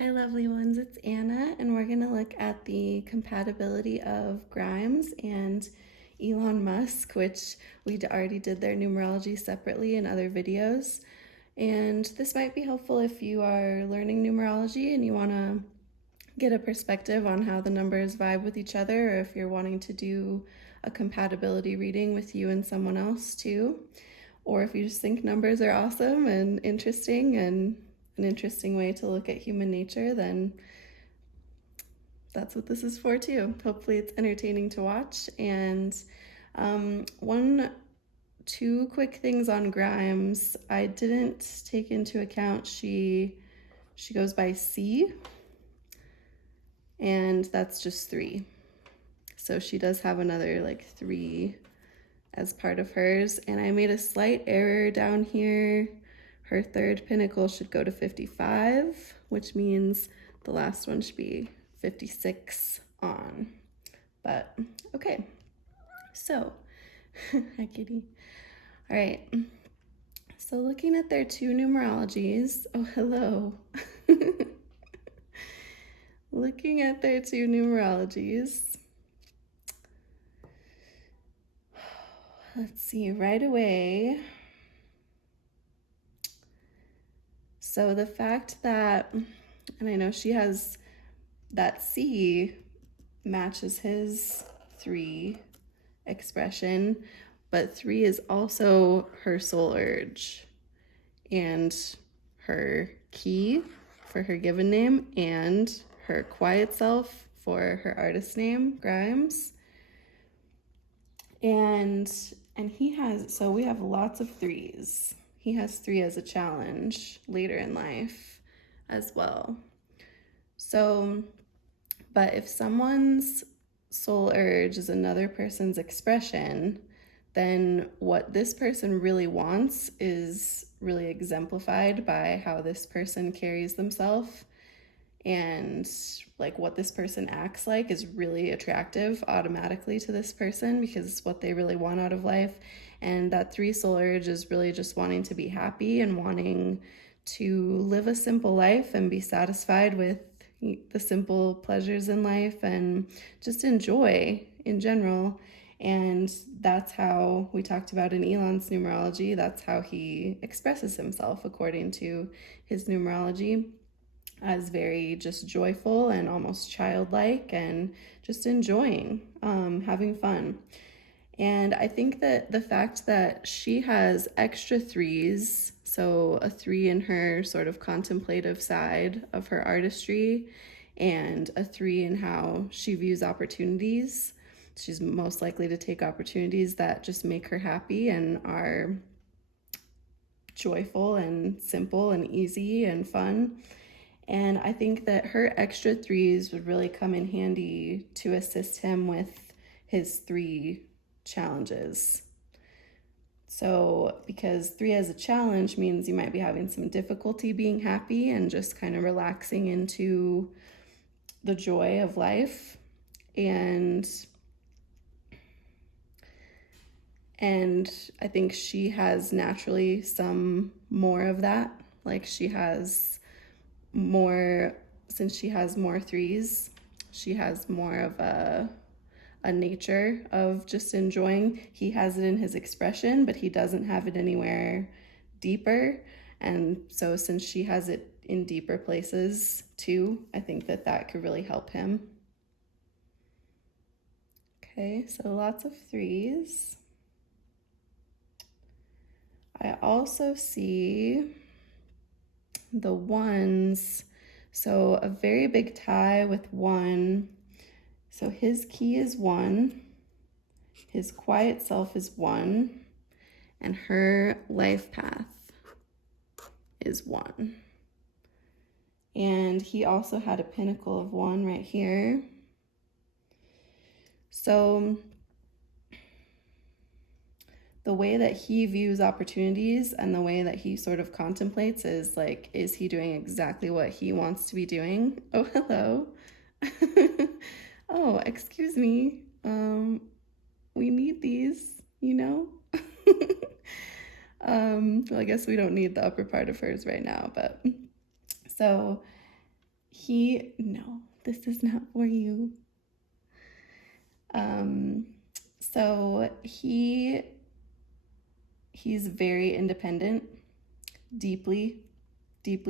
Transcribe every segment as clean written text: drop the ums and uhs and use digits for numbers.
Hi lovely ones, it's Anna and we're going to look at the compatibility of Grimes and Elon Musk, which we already did their numerology separately in other videos. And this might be helpful if you are learning numerology and you want to get a perspective on how the numbers vibe with each other, or if you're wanting to do a compatibility reading with you and someone else too, or if you just think numbers are awesome and interesting and an interesting way to look at human nature, then that's what this is for too. Hopefully it's entertaining to watch. And two quick things on Grimes. I didn't take into account she goes by C, and that's just 3. So she does have another like 3 as part of hers. And I made a slight error down here. Her third pinnacle should go to 55, which means the last one should be 56 on. But okay, so hi kitty. All right, so looking at their 2 numerologies, oh hello. Looking at their 2 numerologies, let's see, right away. So the fact that, and I know she has that C matches his 3 expression, but 3 is also her soul urge and her key for her given name and her quiet self for her artist name, Grimes. And he has, so we have lots of 3s. He has 3 as a challenge later in life as well. So, but if someone's soul urge is another person's expression, then what this person really wants is really exemplified by how this person carries themselves, and like what this person acts like is really attractive automatically to this person because it's what they really want out of life. And that 3 soul urge is really just wanting to be happy and wanting to live a simple life and be satisfied with the simple pleasures in life and just enjoy in general. And that's how we talked about in Elon's numerology. That's how he expresses himself according to his numerology, as very just joyful and almost childlike and just enjoying, having fun. And I think that the fact that she has extra 3s, so a 3 in her sort of contemplative side of her artistry and a 3 in how she views opportunities, she's most likely to take opportunities that just make her happy and are joyful and simple and easy and fun. And I think that her extra 3s would really come in handy to assist him with his 3 challenges. So, because 3 as a challenge means you might be having some difficulty being happy and just kind of relaxing into the joy of life. And I think she has naturally some more of that. Like she has more, since she has more 3s, she has more of a nature of just enjoying. He has it in his expression, but he doesn't have it anywhere deeper. And so since she has it in deeper places too, I think that that could really help him. Okay, so lots of 3s. I also see the 1s, so a very big tie with 1. So his key is 1, his quiet self is 1, and her life path is 1. And he also had a pinnacle of 1 right here. So the way that he views opportunities and the way that he sort of contemplates is like, is he doing exactly what he wants to be doing? Oh, hello. Oh, excuse me. We need these, you know? Well, I guess we don't need the upper part of hers right now, but so no, this is not for you. So he's very independent, deeply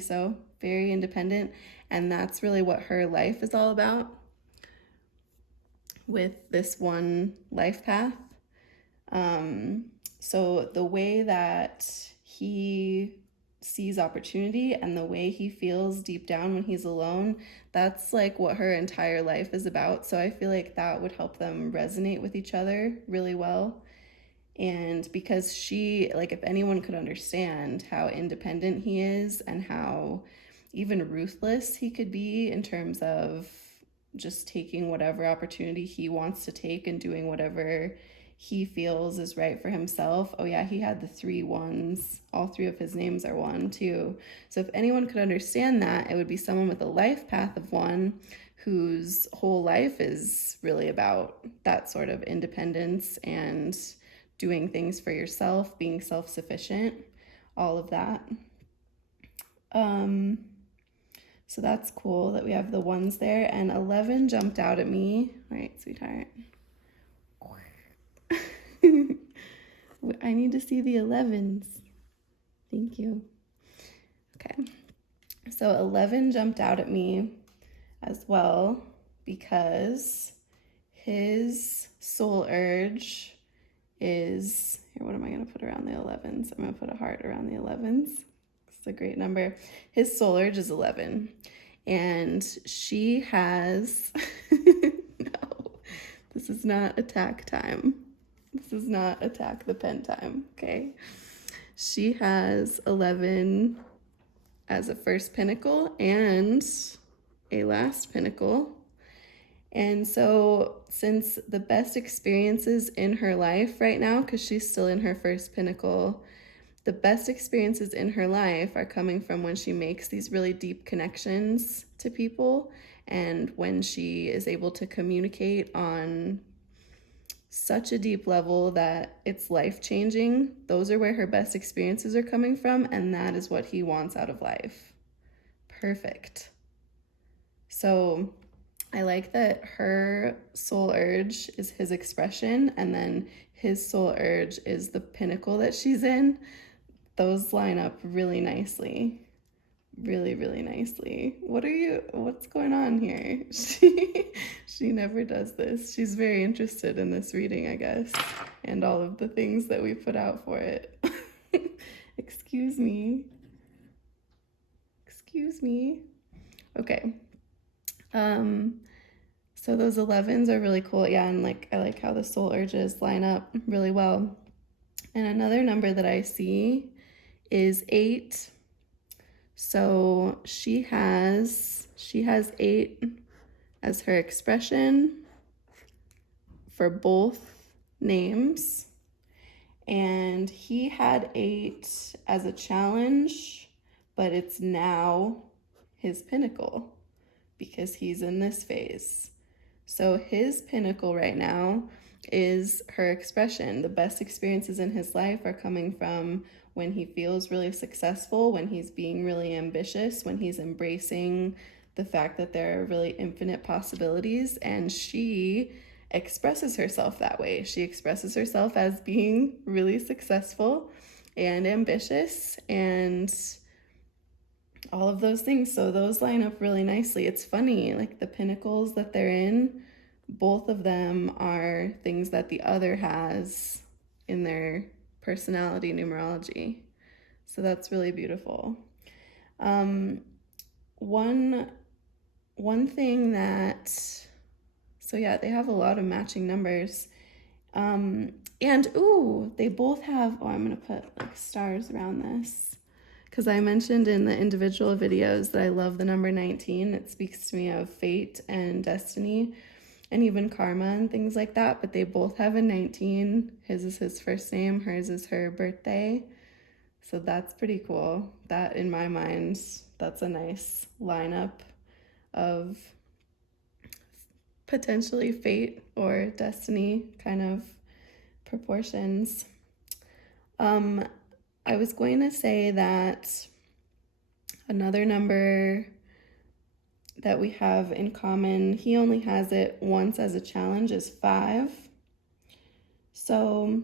so, very independent, and that's really what her life is all about with this one life path. So the way that he sees opportunity and the way he feels deep down when he's alone, that's like what her entire life is about. So I feel like that would help them resonate with each other really well. And because she, like, if anyone could understand how independent he is and how even ruthless he could be in terms of just taking whatever opportunity he wants to take and doing whatever he feels is right for himself. Oh yeah, he had the 3 1s. All 3 of his names are 1 too. So if anyone could understand that, it would be someone with a life path of 1 whose whole life is really about that sort of independence and doing things for yourself, being self-sufficient, all of that. So that's cool that we have the 1s there, and 11 jumped out at me. All right, sweetheart. I need to see the 11s. Thank you. Okay. So 11 jumped out at me as well because his soul urge is, here, what am I going to put around the 11s? I'm going to put a heart around the 11s. It's a great number. His soul urge is 11. And she has, no, this is not attack time. This is not attack the pen time, okay? She has 11 as a first pinnacle and a last pinnacle. And so since the best experiences in her life right now, because she's still in her first pinnacle, the best experiences in her life are coming from when she makes these really deep connections to people and when she is able to communicate on such a deep level that it's life-changing. Those are where her best experiences are coming from, and that is what he wants out of life. Perfect. So I like that her soul urge is his expression, and then his soul urge is the pinnacle that she's in. Those line up really nicely. Really, really nicely. What's going on here? She never does this. She's very interested in this reading, I guess, and all of the things that we put out for it. Excuse me. Okay. So those 11s are really cool. Yeah, and I like how the soul urges line up really well. And another number that I see is 8. So she has 8 as her expression for both names. And he had 8 as a challenge, but it's now his pinnacle because he's in this phase. So his pinnacle right now is her expression. The best experiences in his life are coming from when he feels really successful, when he's being really ambitious, when he's embracing the fact that there are really infinite possibilities, and she expresses herself that way. She expresses herself as being really successful and ambitious and all of those things. So those line up really nicely. It's funny, like the pinnacles that they're in, both of them are things that the other has in their personality numerology. So that's really beautiful. One thing that, so yeah, they have a lot of matching numbers. And they both have, I'm gonna put like stars around this because I mentioned in the individual videos that I love the number 19. It speaks to me of fate and destiny and even karma and things like that, but they both have a 19. His is his first name, hers is her birthday. So that's pretty cool. That, in my mind, that's a nice lineup of potentially fate or destiny kind of proportions. I was going to say that another number that we have in common, he only has it once as a challenge, is 5. So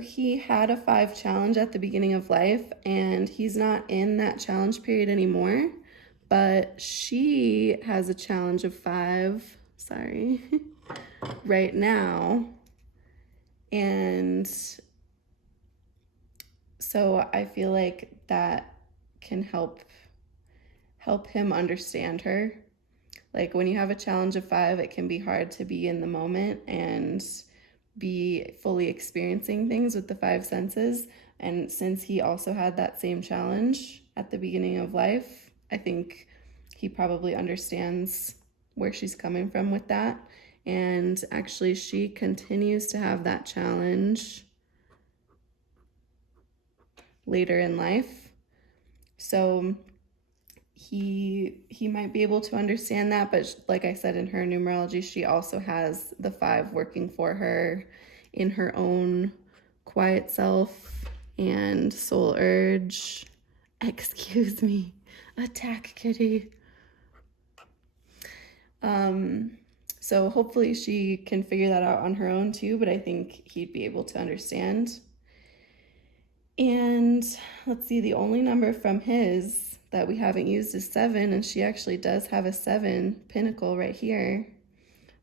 he had a 5 challenge at the beginning of life, and he's not in that challenge period anymore, but she has a challenge of 5, right now. And so I feel like that can help him understand her. Like when you have a challenge of 5, it can be hard to be in the moment and be fully experiencing things with the 5 senses. And since he also had that same challenge at the beginning of life, I think he probably understands where she's coming from with that. And actually, she continues to have that challenge later in life. So he might be able to understand that, but like I said, in her numerology, she also has the 5 working for her in her own quiet self and soul urge. Excuse me, attack kitty. So hopefully she can figure that out on her own too, but I think he'd be able to understand. And let's see, the only number from his that we haven't used is 7, and she actually does have a 7 pinnacle right here.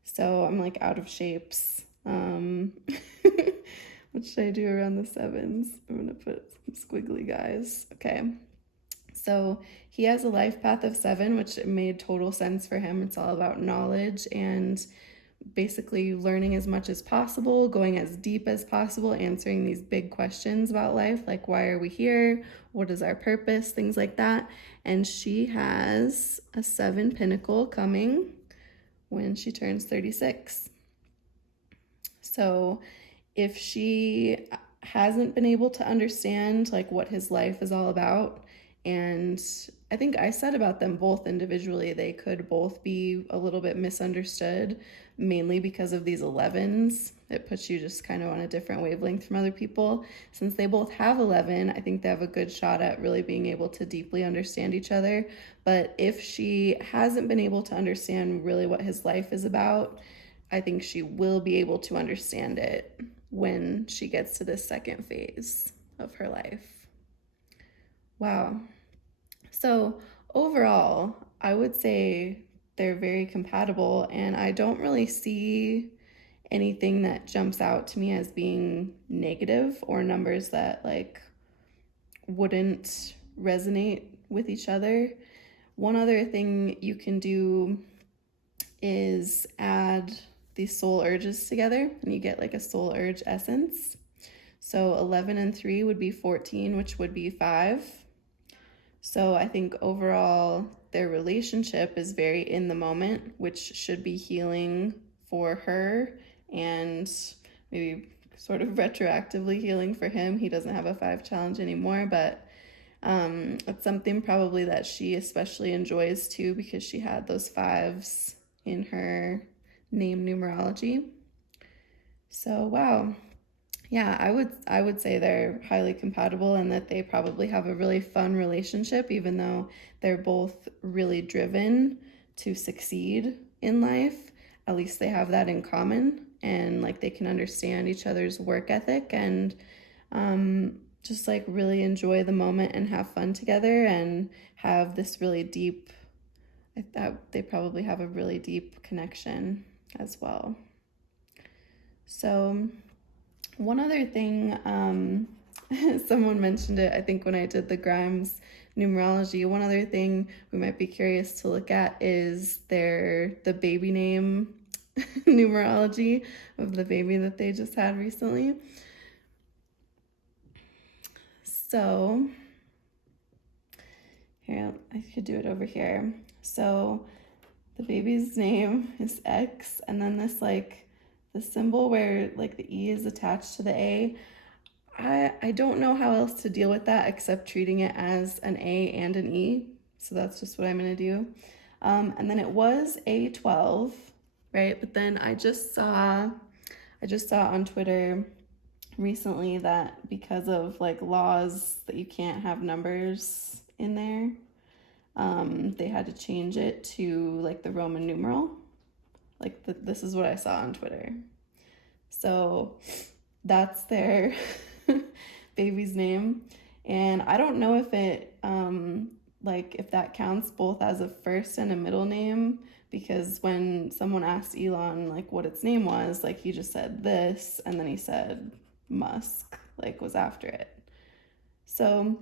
So I'm like out of shapes. What should I do around the 7s? I'm gonna put some squiggly guys. Okay. So he has a life path of 7, which made total sense for him. It's all about knowledge and basically learning as much as possible, going as deep as possible, answering these big questions about life, like why are we here? What is our purpose? Things like that. And she has a 7 pinnacle coming when she turns 36. So if she hasn't been able to understand like what his life is all about, and I think I said about them both individually, they could both be a little bit misunderstood, mainly because of these 11s. It puts you just kind of on a different wavelength from other people. Since they both have 11, I think they have a good shot at really being able to deeply understand each other. But if she hasn't been able to understand really what his life is about, I think she will be able to understand it when she gets to this second phase of her life. Wow. So overall, I would say they're very compatible, and I don't really see anything that jumps out to me as being negative or numbers that like wouldn't resonate with each other. One other thing you can do is add these soul urges together, and you get like a soul urge essence. So 11 and 3 would be 14, which would be 5. So I think overall their relationship is very in the moment, which should be healing for her and maybe sort of retroactively healing for him. He doesn't have a 5 challenge anymore, but it's something probably that she especially enjoys too, because she had those 5s in her name numerology. So wow. Yeah, I would say they're highly compatible, and that they probably have a really fun relationship, even though they're both really driven to succeed in life. At least they have that in common, and like they can understand each other's work ethic and just like really enjoy the moment and have fun together and have this really deep, I thought they probably have a really deep connection as well. So one other thing, someone mentioned it, I think when I did the Grimes numerology, one other thing we might be curious to look at is the baby name numerology of the baby that they just had recently. So here, I could do it over here. So the baby's name is X, and then this like the symbol where like the E is attached to the A. I don't know how else to deal with that except treating it as an A and an E. So that's just what I'm gonna do. And then it was A12, right? But then I just saw on Twitter recently that because of like laws that you can't have numbers in there, they had to change it to like the Roman numeral. Like this is what I saw on Twitter. So that's their baby's name. And I don't know if it, like if that counts both as a first and a middle name, because when someone asked Elon like what its name was, like he just said this, and then he said Musk, like was after it. So,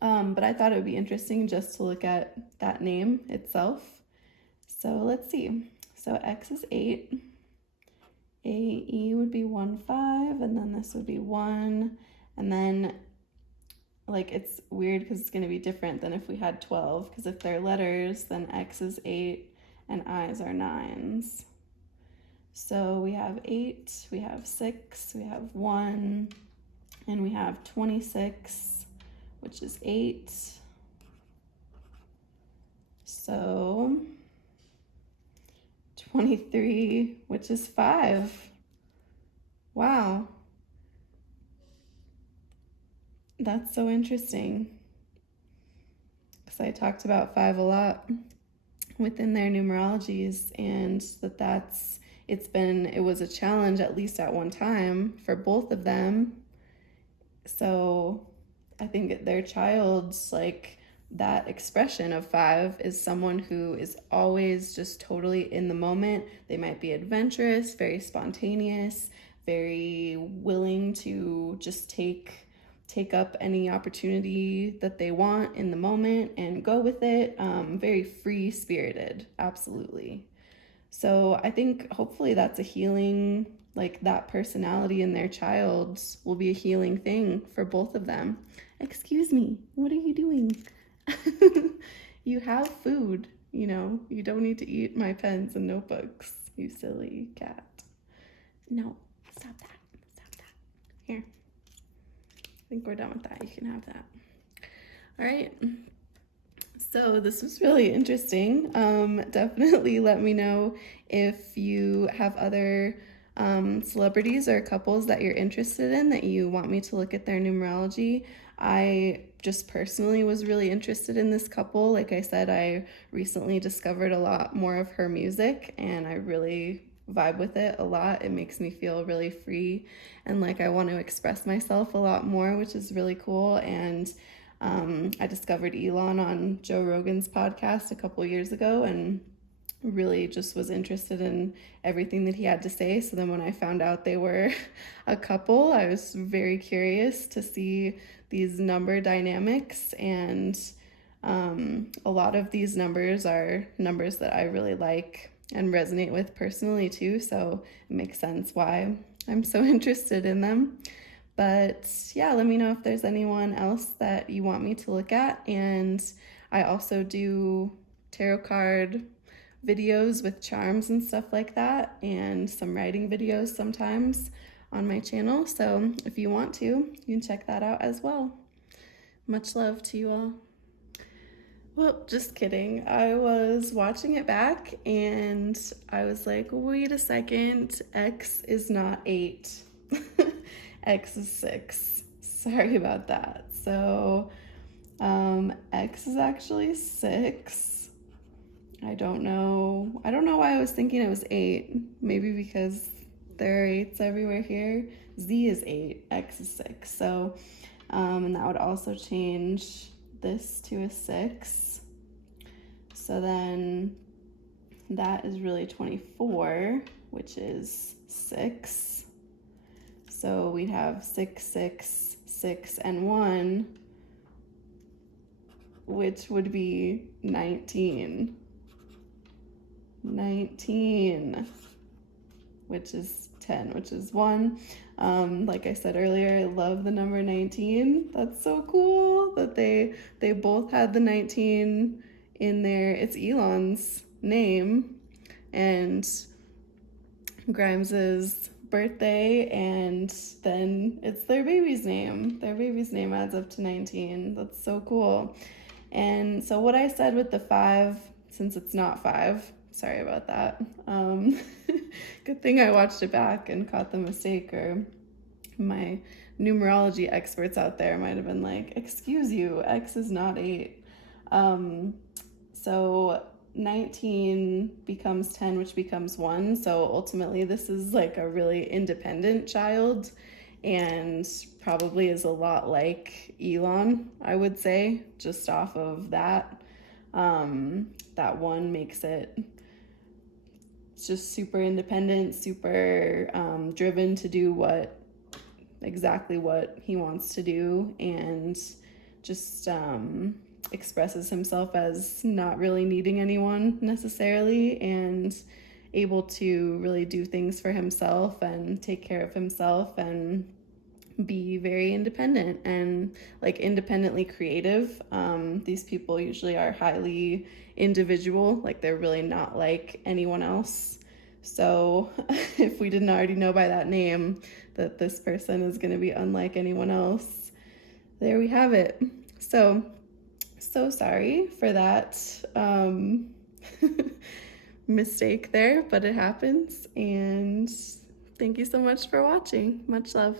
but I thought it would be interesting just to look at that name itself. So let's see. So X is 8. AE would be 1, 5, and then this would be 1. And then, like, it's weird because it's going to be different than if we had 12, because if they're letters, then X is 8 and I's are 9s. So we have 8, we have 6, we have 1, and we have 26, which is 8. So 23, which is 5. Wow. That's so interesting. Because I talked about 5 a lot within their numerologies, and it was a challenge at least at one time for both of them. So I think their child's like that expression of 5 is someone who is always just totally in the moment. They might be adventurous, very spontaneous, very willing to just take up any opportunity that they want in the moment and go with it. Very free spirited, absolutely. So I think hopefully that's a healing, like that personality in their child will be a healing thing for both of them. Excuse me, what are you doing? You have food, you don't need to eat my pens and notebooks, you silly cat. No, stop that. Here. I think we're done with that. You can have that. All right. So this was really interesting. Definitely let me know if you have other celebrities or couples that you're interested in that you want me to look at their numerology. I just personally was really interested in this couple. Like I said, I recently discovered a lot more of her music, and I really vibe with it a lot. It makes me feel really free and like I want to express myself a lot more, which is really cool. And I discovered Elon on Joe Rogan's podcast a couple years ago and really just was interested in everything that he had to say. So then when I found out they were a couple, I was very curious to see these number dynamics, and a lot of these numbers are numbers that I really like and resonate with personally too, so it makes sense why I'm so interested in them. But yeah, let me know if there's anyone else that you want me to look at. And I also do tarot card videos with charms and stuff like that, and some writing videos sometimes on my channel. So if you want to, you can check that out as well. Much love to you all. Well, just kidding. I was watching it back and I was like, wait a second, X is not 8. X is 6. Sorry about that. So X is actually 6. I don't know why I was thinking it was 8. Maybe because there are 8s everywhere here. Z is 8, X is 6. So, and that would also change this to a 6. So then that is really 24, which is 6. So we'd have 6, 6, 6, and 1, which would be 19. 19, which is 10, which is 1. Like I said earlier, I love the number 19. That's so cool that they both had the 19 in there. It's Elon's name and Grimes's birthday, and then it's their baby's name. Their baby's name adds up to 19. That's so cool. And so what I said with the 5, since it's not 5, sorry about that. Good thing I watched it back and caught the mistake, or My numerology experts out there might have been like, excuse you, X is not 8. So 19 becomes 10, which becomes 1. So ultimately, this is like a really independent child and probably is a lot like Elon, I would say, just off of that. That 1 makes it just super independent, super driven to do exactly what he wants to do, and just expresses himself as not really needing anyone necessarily, and able to really do things for himself and take care of himself and be very independent and like independently creative. These people usually are highly individual, like they're really not like anyone else. So if we didn't already know by that name that this person is going to be unlike anyone else, there we have it. So sorry for that mistake there, but it happens. And thank you so much for watching. Much love.